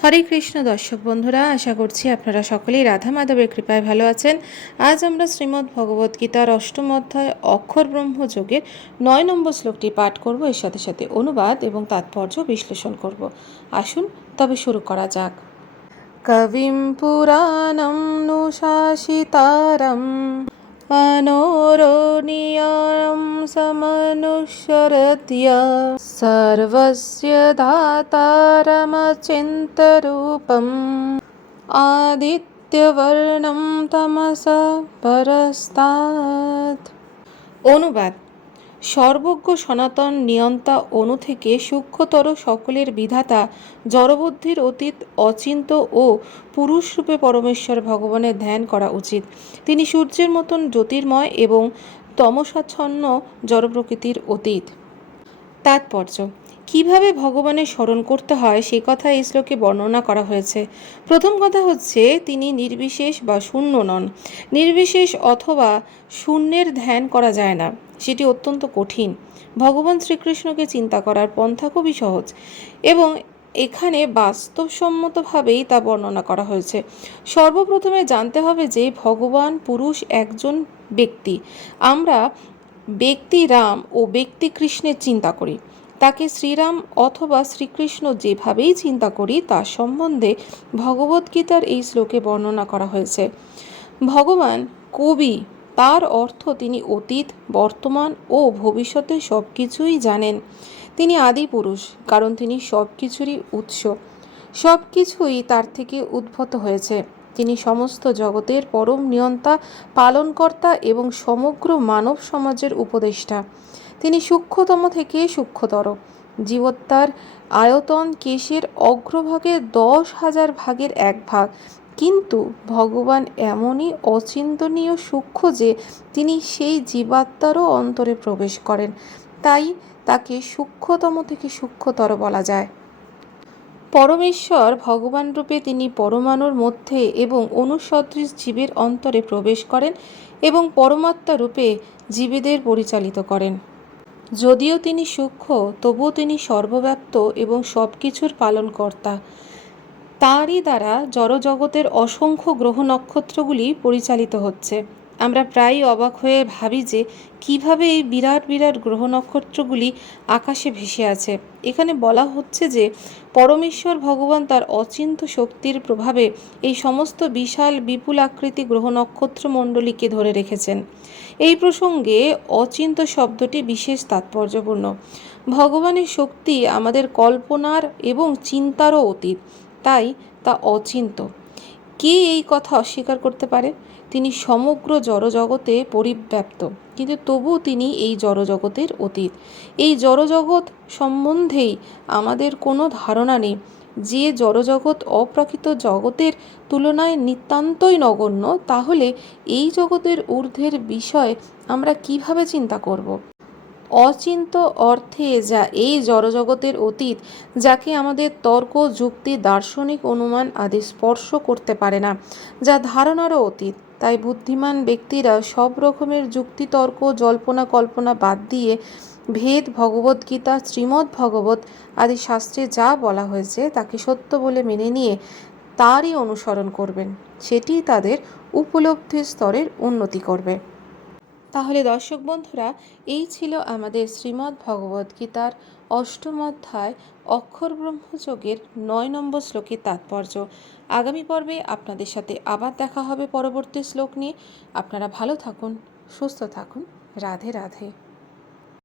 হরে কৃষ্ণ দর্শক বন্ধুরা, আশা করছি আপনারা সকলেই রাধা মাধবের কৃপায় ভালো আছেন। আজ আমরা শ্রীমদ্ ভগবদ্ গীতার অষ্টম অধ্যায় অক্ষর ব্রহ্ম যোগের নয় নম্বর শ্লোকটি পাঠ করব। এর সাথে সাথে অনুবাদ এবং তাৎপর্য বিশ্লেষণ করব। আসুন, তবে শুরু করা যাক। কবিম পুরাণম নুশাসিতারম समनुसरत्य सर्वस्य धातारमचिन्तरूपम् आदित्यवर्णं तमसा परस्तात् অনুবাদ সর্বজ্ঞ সনাতন নিয়ন্তা অনু থেকে সূক্ষ্মতর সকলের বিধাতা জড়বুদ্ধির অতীত অচিন্ত ও পুরুষরূপে পরমেশ্বর ভগবানের ধ্যান করা উচিত তিনি সূর্যের মতন জ্যোতির্ময় এবং তমসাচ্ছন্ন জড়প্রকৃতির অতীত। তাৎপর্য, কীভাবে ভগবানের স্মরণ করতে হয় সে কথা এই শ্লোকে বর্ণনা করা হয়েছে। প্রথম কথা হচ্ছে, তিনি নির্বিশেষ বা শূন্য নন। নির্বিশেষ অথবা শূন্যের ধ্যান করা যায় না, সেটি অত্যন্ত কঠিন। ভগবান শ্রীকৃষ্ণকে চিন্তা করার পন্থা খুবই সহজ এবং এখানে বাস্তবসম্মতভাবেই তা বর্ণনা করা হয়েছে। সর্বপ্রথমে জানতে হবে যে ভগবান পুরুষ একজন ব্যক্তি। আমরা ব্যক্তি রাম ও ব্যক্তি কৃষ্ণের চিন্তা করি। তাকে শ্রীরাম অথবা শ্রীকৃষ্ণ যেভাবেই চিন্তা করি তার সম্বন্ধে ভগবদ্গীতার এই শ্লোকে বর্ণনা করা হয়েছে। ভগবান কবি, তার অর্থ তিনি অতীত, বর্তমান ও ভবিষ্যতে সব কিছুই জানেন। তিনি আদি পুরুষ, কারণ তিনি সব কিছুরই উৎস। সব কিছুই তার থেকে উদ্ভূত হয়েছে। তিনি সমস্ত জগতের পরম নিয়ন্তা, পালনকর্তা এবং সমগ্র মানব সমাজের উপদেষ্টা। তিনি সূক্ষ্মতম থেকে সূক্ষ্মতর। জীবত্তার আয়তন কেশের অগ্রভাগে দশ হাজার ভাগের এক ভাগ। কিন্তু ভগবান এমনই অচিন্তনীয় সূক্ষ্ম যে, তিনি সেই জীবাত্মারও অন্তরে প্রবেশ করেন। তাই তাকে সূক্ষ্মতম থেকে সূক্ষ্মতর বলা যায়। পরমেশ্বর ভগবান রূপে তিনি পরমাণুর মধ্যে এবং অনুসদৃশ জীবের অন্তরে প্রবেশ করেন এবং পরমাত্মা রূপে জীবেদের পরিচালিত করেন। যদিও তিনি সূক্ষ্ম, তবুও তিনি সর্বব্যাপ্ত এবং সব কিছুর পালনকর্তা। তারই দ্বারা জড়জগতের অসংখ্য গ্রহ নক্ষত্রগুলি পরিচালিত হচ্ছে। আমরা প্রায়ই অবাক হয়ে ভাবি যে কীভাবে এই বিরাট বিরাট গ্রহ নক্ষত্রগুলি আকাশে ভেসে আছে। এখানে বলা হচ্ছে যে পরমেশ্বর ভগবান তার অচিন্ত শক্তির প্রভাবে এই সমস্ত বিশাল বিপুল আকৃতি গ্রহ নক্ষত্র মণ্ডলীকে ধরে রেখেছেন। এই প্রসঙ্গে অচিন্ত শব্দটি বিশেষ তাৎপর্যপূর্ণ। ভগবানের শক্তি আমাদের কল্পনার এবং চিন্তারও অতীত, তাই তা অচিন্ত। কে এই কথা অস্বীকার করতে পারে? তিনি সমগ্র জড়জগতে পরিব্যাপ্ত। কিন্তু তবু তিনি এই জড়জগতের অতীত। এই জড়জগৎ সম্বন্ধেই আমাদের কোনো ধারণা নেই। যে জড়জগৎ অপ্রাকৃত জগতের তুলনায় নিতান্তই নগণ্য, তাহলে এই জগতের ঊর্ধ্বের বিষয় আমরা কীভাবে চিন্তা করব? অচিন্ত অর্থে যা এই জড়জগতের অতীত, যাকে আমাদের তর্ক, যুক্তি, দার্শনিক অনুমান আদি স্পর্শ করতে পারে না, যা ধারণারও অতীত। তাই বুদ্ধিমান ব্যক্তিরা সব রকমের যুক্তিতর্ক জল্পনা, কল্পনা বাদ দিয়ে ভেদ ভগবদ্গীতা শ্রীমদ্ ভগবত আদি শাস্ত্রে যা বলা হয়েছে তাকে সত্য বলে মেনে নিয়ে তারই অনুসরণ করবেন। সেটি তাদের উপলব্ধির স্তরের উন্নতি করবে। তাহলে দর্শক বন্ধুরা, এই ছিল আমাদের শ্রীমদ্ ভগবদ্গীতার অষ্টম অধ্যায় অক্ষর ব্রহ্মযোগের নয় নম্বর শ্লোকের তাৎপর্য। আগামী পর্বে আপনাদের সাথে আবার দেখা হবে পরবর্তী শ্লোক নিয়ে। আপনারা ভালো থাকুন, সুস্থ থাকুন। রাধে রাধে।